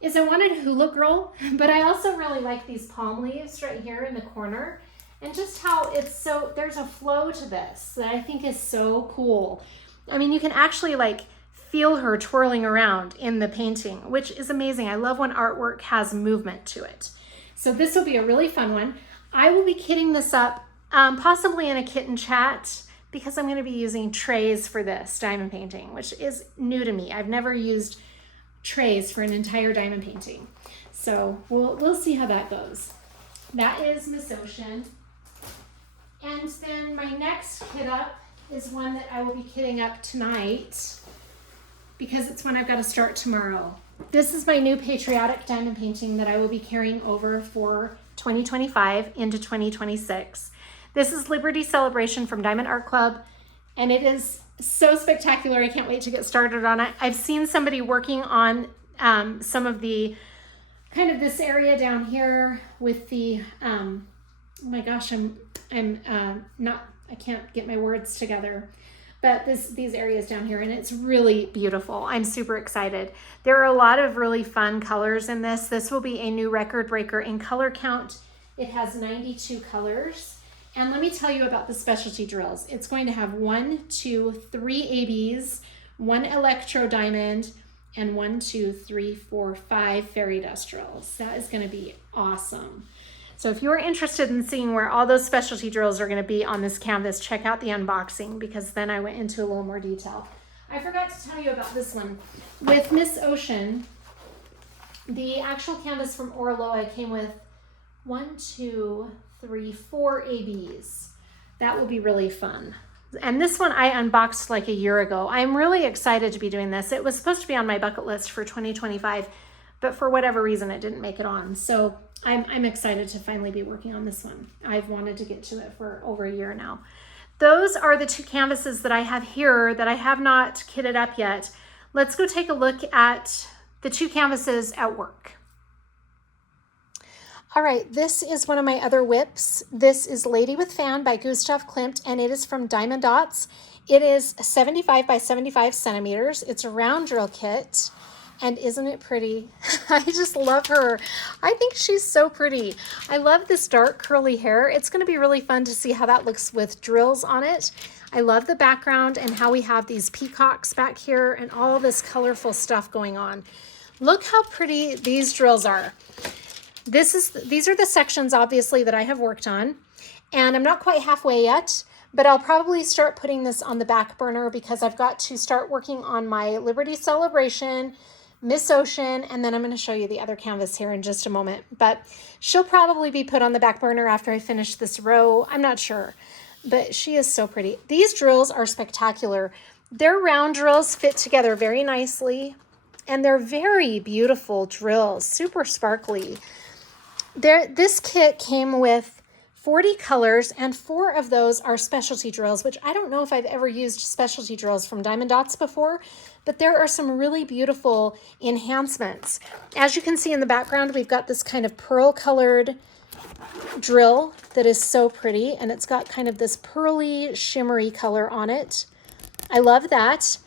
is I wanted a hula girl, but I also really like these palm leaves right here in the corner, and just how it's so, there's a flow to this that I think is so cool. I mean, you can actually like feel her twirling around in the painting, which is amazing. I love when artwork has movement to it. So this will be a really fun one. I will be kitting this up, possibly in a kit and chat, because I'm going to be using trays for this diamond painting, which is new to me. I've never used trays for an entire diamond painting. So we'll see how that goes. That is Miss Ocean. And then my next kit up is one that I will be kitting up tonight because it's one I've got to start tomorrow. This is my new patriotic diamond painting that I will be carrying over for 2025 into 2026. This is Liberty Celebration from Diamond Art Club, and it is so spectacular. I can't wait to get started on it. I've seen somebody working on some of the kind of this area down here with the oh my gosh, I can't get my words together, but these areas down here, and it's really beautiful. I'm super excited. There are a lot of really fun colors in this. This will be a new record breaker in color count. It has 92 colors, And let me tell you about the specialty drills. It's going to have 1, 2, 3 ABs, 1 electro diamond, and 1, 2, 3, 4, 5 fairy dust drills. That is going to be awesome. So if you're interested in seeing where all those specialty drills are going to be on this canvas, check out the unboxing, because then I went into a little more detail. I forgot to tell you about this one. With Miss Ocean, the actual canvas from Oraloa came with 1, 2, 3, 4 ABs. That will be really fun. And this one I unboxed like a year ago. I'm really excited to be doing this. It was supposed to be on my bucket list for 2025, but for whatever reason it didn't make it on. So I'm excited to finally be working on this one. I've wanted to get to it for over a year now. Those are the 2 canvases that I have here that I have not kitted up yet. Let's go take a look at the 2 canvases at work. All right, this is one of my other whips. This is Lady with Fan by Gustav Klimt, and it is from Diamond Dots. It is 75 by 75 centimeters. It's a round drill kit, and isn't it pretty? I just love her. I think she's so pretty. I love this dark curly hair. It's gonna be really fun to see how that looks with drills on it. I love the background and how we have these peacocks back here and all this colorful stuff going on. Look how pretty these drills are. These are the sections, obviously, that I have worked on, and I'm not quite halfway yet, but I'll probably start putting this on the back burner because I've got to start working on my Liberty Celebration, Miss Ocean, and then I'm going to show you the other canvas here in just a moment, but she'll probably be put on the back burner after I finish this row. I'm not sure, but she is so pretty. These drills are spectacular. Their round drills fit together very nicely, and they're very beautiful drills, super sparkly. This kit came with 40 colors, and 4 of those are specialty drills, which I don't know if I've ever used specialty drills from Diamond Dots before, but there are some really beautiful enhancements. As you can see in the background, we've got this kind of pearl colored drill that is so pretty, and it's got kind of this pearly shimmery color on it. I love that.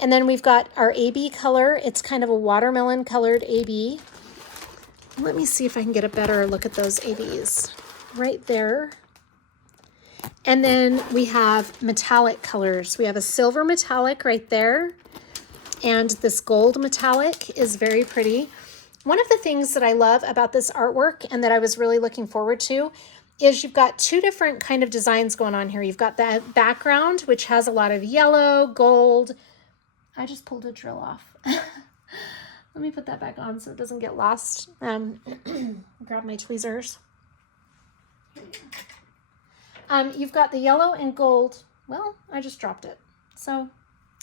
And then we've got our AB color. It's kind of a watermelon colored AB. Let me see if I can get a better look at those ABs right there. And then we have metallic colors. We have a silver metallic right there, and this gold metallic is very pretty. One of the things that I love about this artwork and that I was really looking forward to is you've got 2 different kind of designs going on here. You've got that background, which has a lot of yellow, gold. I just pulled a drill off. Let me put that back on so it doesn't get lost. Grab my tweezers. You've got the yellow and gold. Well, I just dropped it. So,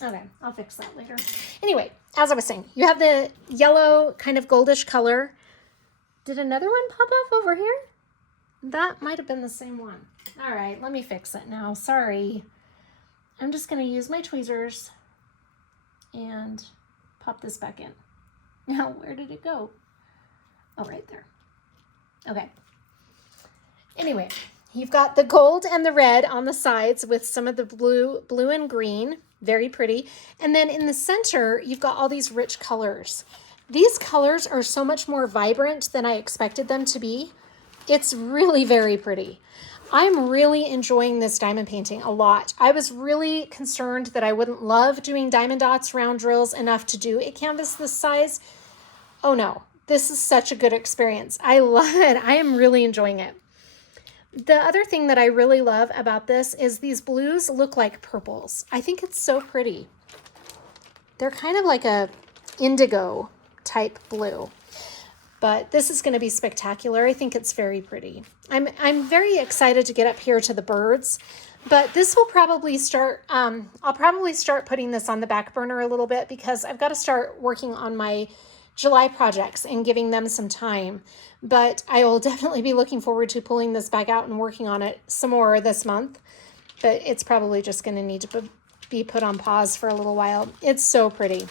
okay, I'll fix that later. Anyway, as I was saying, you have the yellow kind of goldish color. Did another one pop off over here? That might have been the same one. All right, let me fix it now. Sorry. I'm just going to use my tweezers and pop this back in. Now, where did it go? Oh, right there. Okay. Anyway, you've got the gold and the red on the sides with some of the blue and green. Very pretty. And then in the center, you've got all these rich colors. These colors are so much more vibrant than I expected them to be. It's really very pretty. I'm really enjoying this diamond painting a lot. I was really concerned that I wouldn't love doing Diamond Dots round drills enough to do a canvas this size. Oh no, this is such a good experience. I love it. I am really enjoying it. The other thing that I really love about this is these blues look like purples. I think it's so pretty. They're kind of like a indigo type blue. But this is going to be spectacular. I think it's very pretty. I'm very excited to get up here to the birds, but this will probably start, I'll probably start putting this on the back burner a little bit because I've got to start working on my July projects and giving them some time. But I will definitely be looking forward to pulling this back out and working on it some more this month. But it's probably just going to need to be put on pause for a little while. It's so pretty.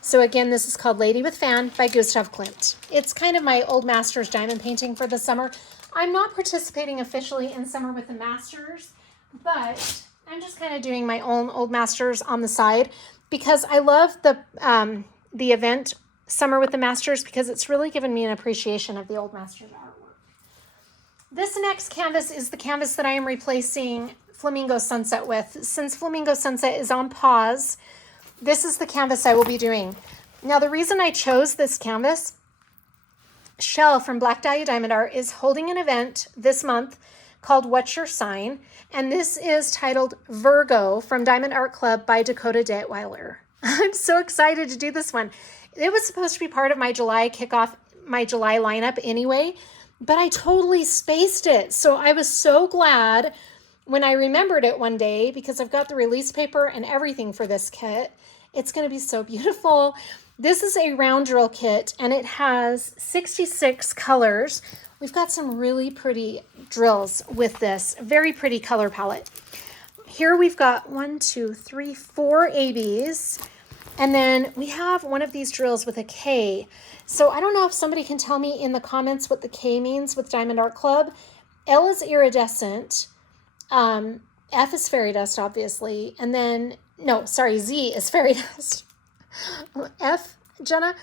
So again, this is called Lady with Fan by Gustav Klimt. It's kind of my Old Masters diamond painting for the summer. I'm not participating officially in Summer with the Masters, but I'm just kind of doing my own Old Masters on the side because I love the event Summer with the Masters because it's really given me an appreciation of the Old Masters artwork. This next canvas is the canvas that I am replacing Flamingo Sunset with. Since Flamingo Sunset is on pause, this is the canvas I will be doing. Now, the reason I chose this canvas, Shell from Black Dahlia Diamond Art is holding an event this month called What's Your Sign? And this is titled Virgo from Diamond Art Club by Dakota Detweiler. I'm so excited to do this one. It was supposed to be part of my July kickoff, my July lineup anyway, but I totally spaced it. So I was so glad when I remembered it one day because I've got the release paper and everything for this kit. It's going to be so beautiful. This is a round drill kit and it has 66 colors. We've got some really pretty drills with this, very pretty color palette. Here we've got 1, 2, 3, 4 ABs. And then we have one of these drills with a K. So I don't know if somebody can tell me in the comments what the K means with Diamond Art Club. L is iridescent. F is fairy dust, obviously. And then, no, sorry, Z is fairy dust. F, Jenna.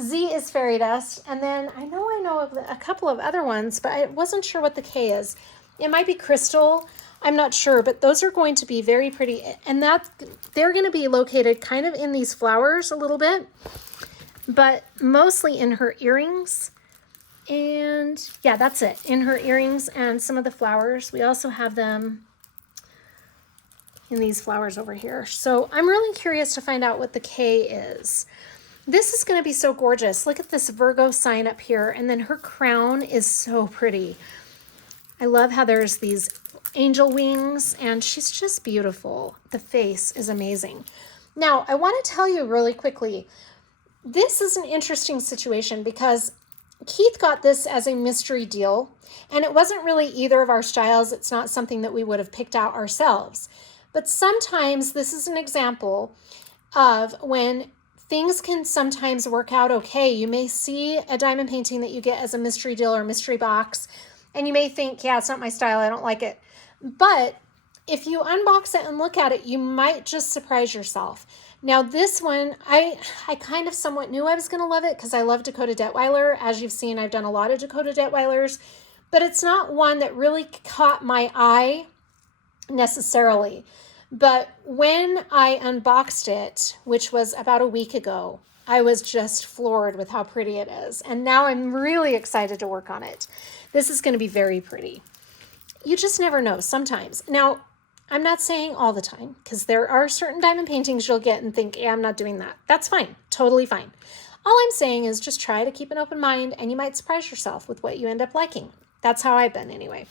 Z is fairy dust. And then I know of a couple of other ones, but I wasn't sure what the K is. It might be crystal. I'm not sure, but those are going to be very pretty. And they're going to be located kind of in these flowers a little bit, but mostly in her earrings. And yeah, that's it. In her earrings and some of the flowers. We also have them in these flowers over here. So I'm really curious to find out what the K is. This is going to be so gorgeous. Look at this Virgo sign up here. And then her crown is so pretty. I love how there's these angel wings and she's just beautiful. The face is amazing. Now, I want to tell you really quickly, this is an interesting situation because Keith got this as a mystery deal and it wasn't really either of our styles. It's not something that we would have picked out ourselves. But sometimes this is an example of when things can sometimes work out okay. You may see a diamond painting that you get as a mystery deal or mystery box, and you may think, yeah, it's not my style, I don't like it. But if you unbox it and look at it, you might just surprise yourself. Now this one, I kind of somewhat knew I was going to love it because I love Dakota Detweiler. As you've seen, I've done a lot of Dakota Detweilers, but it's not one that really caught my eye necessarily. But when I unboxed it, which was about a week ago, I was just floored with how pretty it is. And now I'm really excited to work on it. This is going to be very pretty. You just never know sometimes. Now, I'm not saying all the time because there are certain diamond paintings you'll get and think, yeah, I'm not doing that. That's fine. Totally fine. All I'm saying is just try to keep an open mind and you might surprise yourself with what you end up liking. That's how I've been anyway.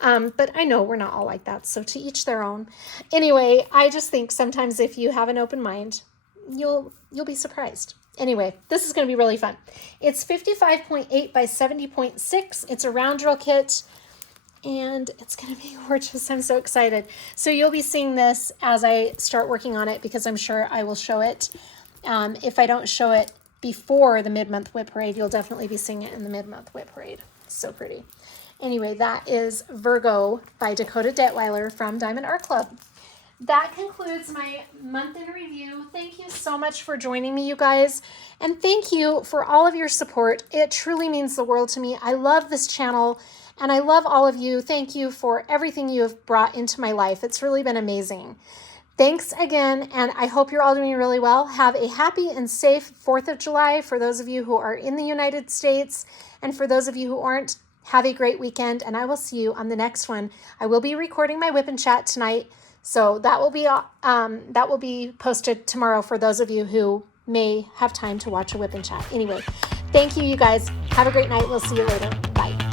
But I know we're not all like that. So to each their own. Anyway, I just think sometimes if you have an open mind, you'll be surprised. Anyway, this is going to be really fun. It's 55.8 by 70.6. It's a round drill kit. And it's going to be gorgeous. I'm so excited. So you'll be seeing this as I start working on it because I'm sure I will show it. If I don't show it before the mid-month whip parade, you'll definitely be seeing it in the mid-month whip parade. So pretty. Anyway, that is Virgo by Dakota Detweiler from Diamond Art Club. That concludes my month in review. Thank you so much for joining me, you guys. And thank you for all of your support. It truly means the world to me. I love this channel. And I love all of you. Thank you for everything you have brought into my life. It's really been amazing. Thanks again, and I hope you're all doing really well. Have a happy and safe 4th of July for those of you who are in the United States, and for those of you who aren't, have a great weekend, and I will see you on the next one. I will be recording my Whip and Chat tonight, so that will be posted tomorrow for those of you who may have time to watch a Whip and Chat. Anyway, thank you, you guys. Have a great night. We'll see you later. Bye.